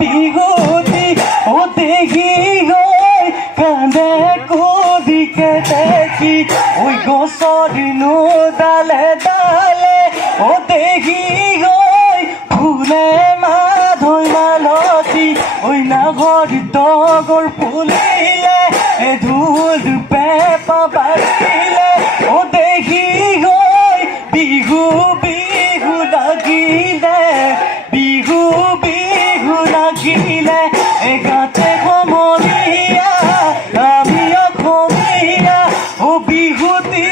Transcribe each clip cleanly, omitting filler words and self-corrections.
বিহুতি ও দেখি গৈ কান্দে কুদিকে দেখি ওই গছৰ ডালে ডালে ও দেখি গৈ ফুলে মাধৈ মালতী ওই নাগৰ তগৰ ফুলিলে ঢোল পেঁপা বাজিলে ও দেখি গৈ বিহু বিহু লাগিলে বিহু বিহু লাগিলে গাতে সমনীয়া আমি অসমীয়া ও বিহুতি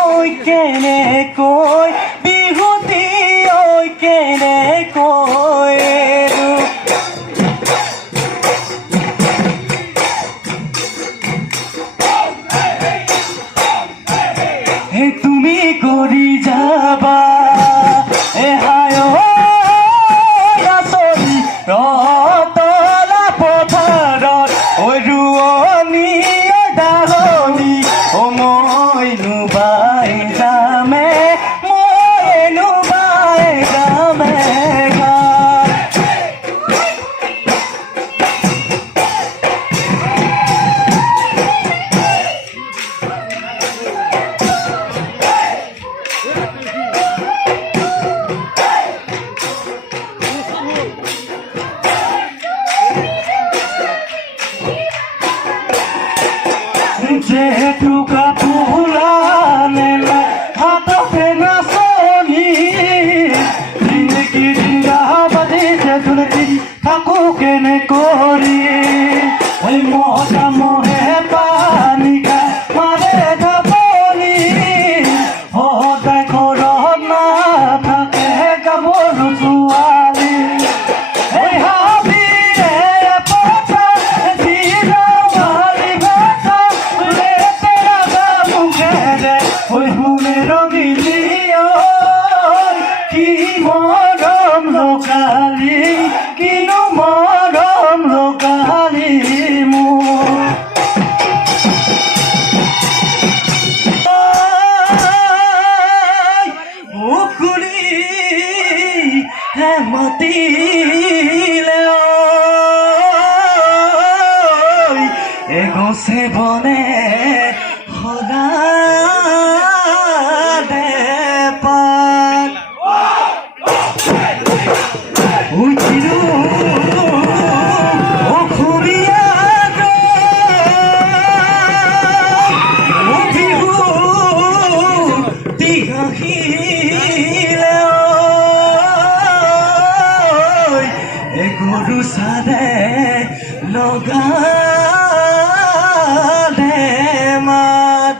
ঐ কেনেকৈ বিহুতি ঐ কেনেকৈ তুমি কৰি যাবা ৰতলা পথাৰত ঐ ৰোৱনী ডালনি ও মইনো বাই যামে মইনো বাই যামে যেটুকা পুরানে হাততে নাচনি জিন্দগি জিন্দাবাদী যেতুলতি থাকো কেনে করি ওই মহা মহে পানিকা মারে ধাপনি সদায় ঘৰত নাথাকে গাভৰু ছোৱালী ওই হাবিৰে পতা জিৰাৱালী ভাষা ওই শুনে রঙিলি কি মরম লোকালি কিনো মরম লোকালি মুকুলি মাতিলে এগোছে বনে সদা গরু সাদে লগালে মাত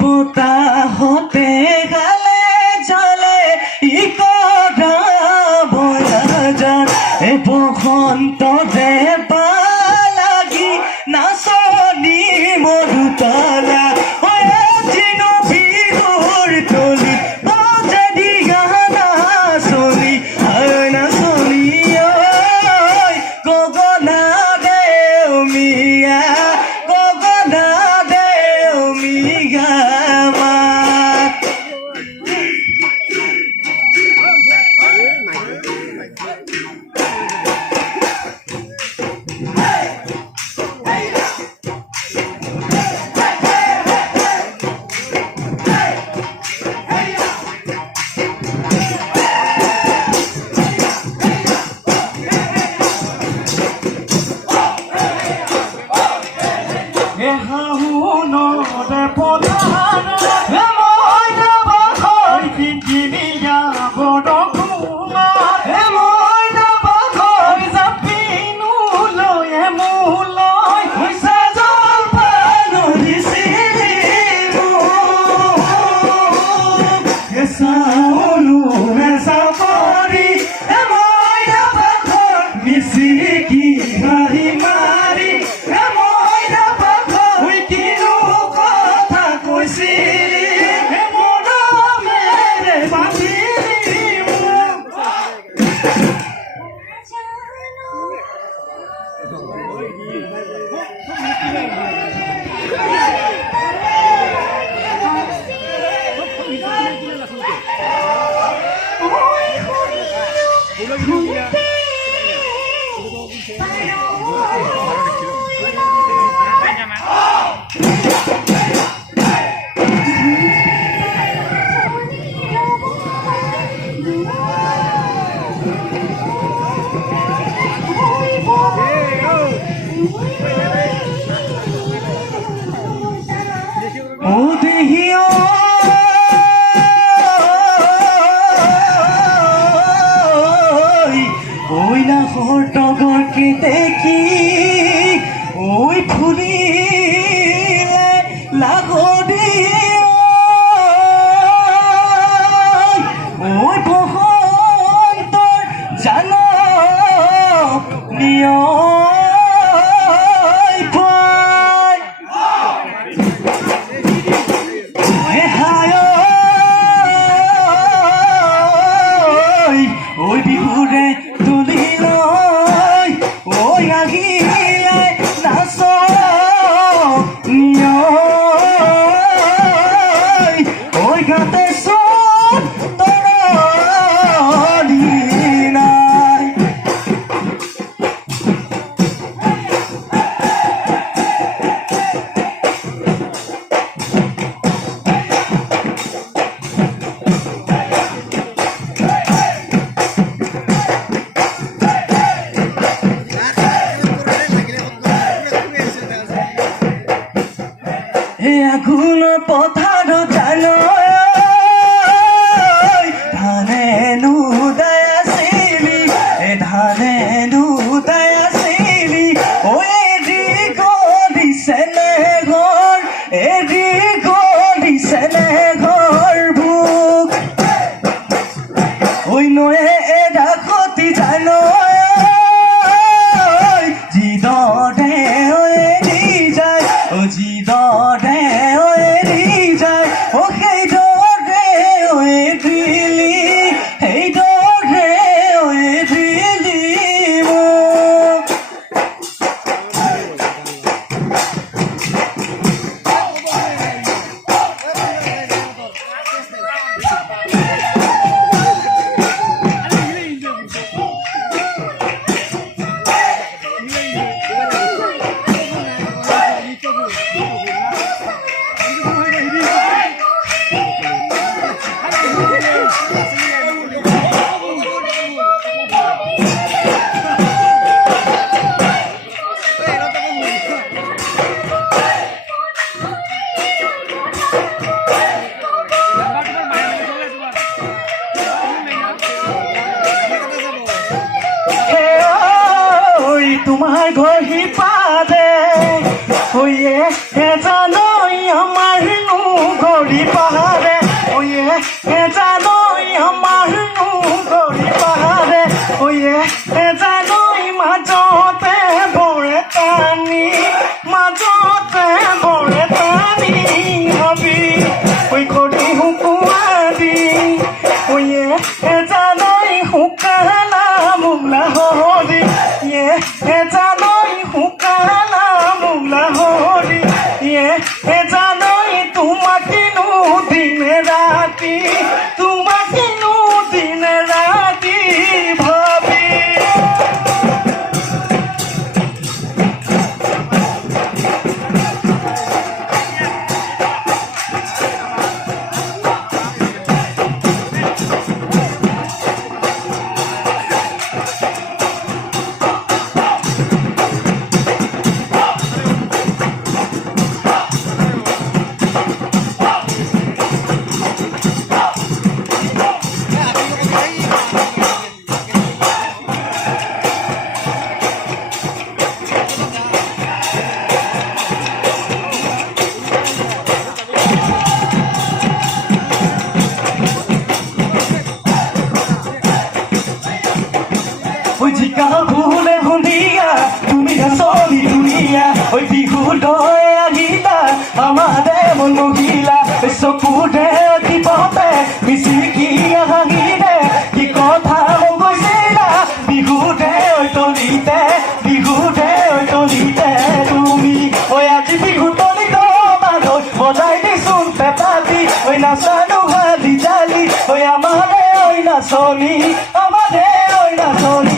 বতাহতে গালে জলে ই কৰা বয়া যান বসন্ত দেবা লাগি নাচনি মৰুতলা জিনো বিহুৰ তলি যদি গানা চলি নাচনি গগনা দেউমিয়া গগনা দেউমিয়া কোনো চাকৰি মইনা পাখৰ মিচিকি মাৰি মাৰি মইনা পাখৰ কিনো কথা কৈছিলি মৰমেৰে বান্ধিলি মোক দেখি ওই ফুলিলে লাগি ওই বসন্তৰ জান নিয়ই পাই ওই বিহুৰে তুলি লৈ ঐ আগিয়াই নাচ নিয়ই ঐ গাতে চোন তৰণি নাই আগুনৰ পথাৰত জানো ধানে নুদাই আছিলি ধানে নুদাই আছিলি এৰি গলিছেনে ঘৰ এৰি গলিছেনে ঘৰ বুক ঐ নয়ে এডাখতি জানো যিদৰে এৰি যায় যিদৰে তোমার ঘহি পাদে ওয়ে জানোই আমার নু গড়ি পাহাড়ে ওয়ে জানোই আমার নু গড়ি পাহাড়ে ওয়ে জানোই মাজতে বড়ে টানি মাজতে বড়ে টানি হবি ওই ঘড়ি হুকুমা দি ওয়ে জানোই হুকালা মুগলা হরি জানোই হুকালা মুগলা হরি জানোই তোমাকিনু দিনে রাতি তোমাকিনু দিনে রাতি ভাবি গাঁও ফুলে ভুন্দিয়া তুমি নাচনি ধুনীয়া ঐ বিহুৰ দৰে আহিলা আমাৰে মন মহিলা চকুৰে দীপতে মিচিকি হাঁহিৰে কি কথা মোক কৈছিলা বিহুতে ঐ তলিতে বিহুতে ঐ তলিতে তুমি ঐ আজি বিহু তলিত মানুহ বজাই দিচোন পেপাতি ঐ নাচানো হালি জালি ঐ আমাৰে ঐ নাচনি আমাৰে ঐ নাচনি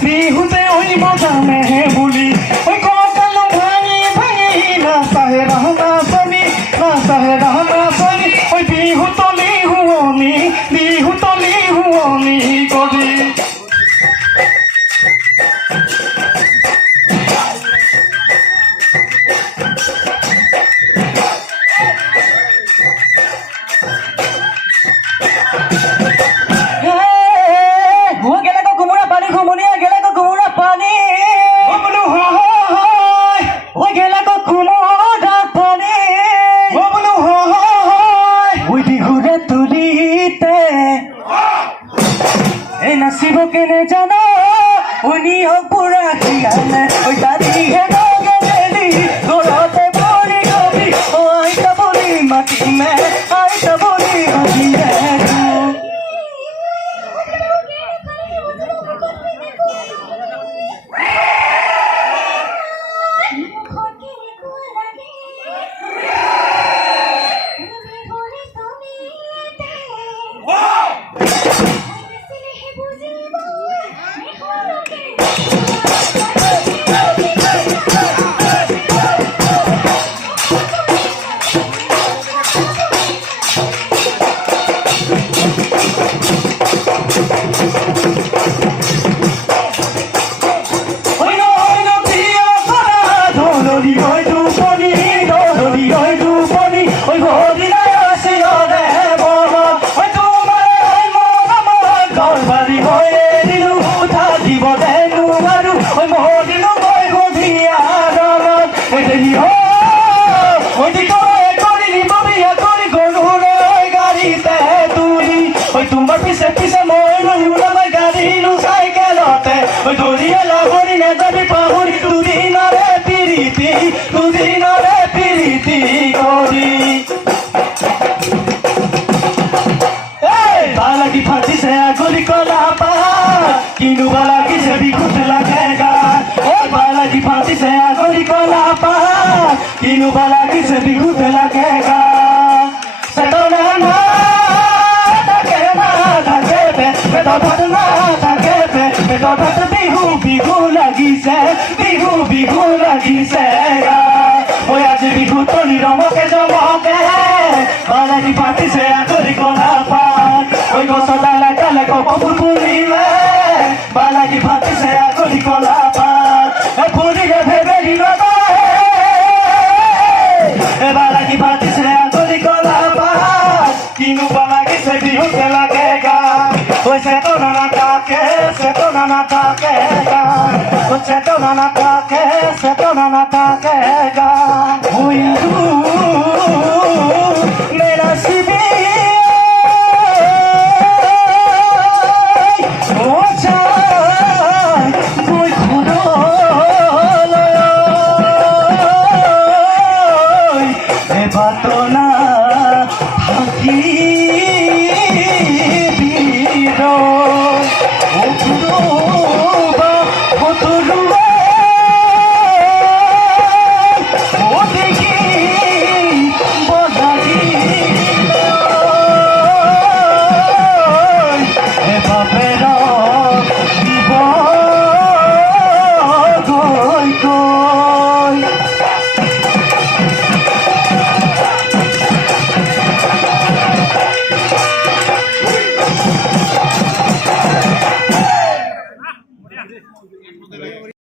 বিহুতে ওই মজামে বুলি ওই কটালো ভাঙি ভাঙি না সাহে রহনা সনি না সাহে রহনা সনি ওই বিহু তলি হুঁৱনি কৰি নাচিব কেনে জানো উনি পুৰা ঠিয়ালে ঐ দাদিহে নগেলি ঘৰতে পৰি গবি আইতা বুলি মাতিমে আইতা বুলি মাতিমে তোমার পিছে পিছে মই রহিম আমার গাড়ি সাইকেলতে ওই ধরিয়ে লাভরি না যাবি পাহুরি দুদিনরে পিরিতি করি বালাগি ফাঁসিছে আগলি কলা পা কিনু বালাগি সে বিকুত লাগেগা ও বালাগি ফাঁসিছে আগলি কলা পা কিনু বালাগি সে বিকুত লাগেগা সেতনা না বিহু লাগিছে বিহু চেতনা না থাকে গান ও চেতনা না থাকে চেতনা না থাকে গান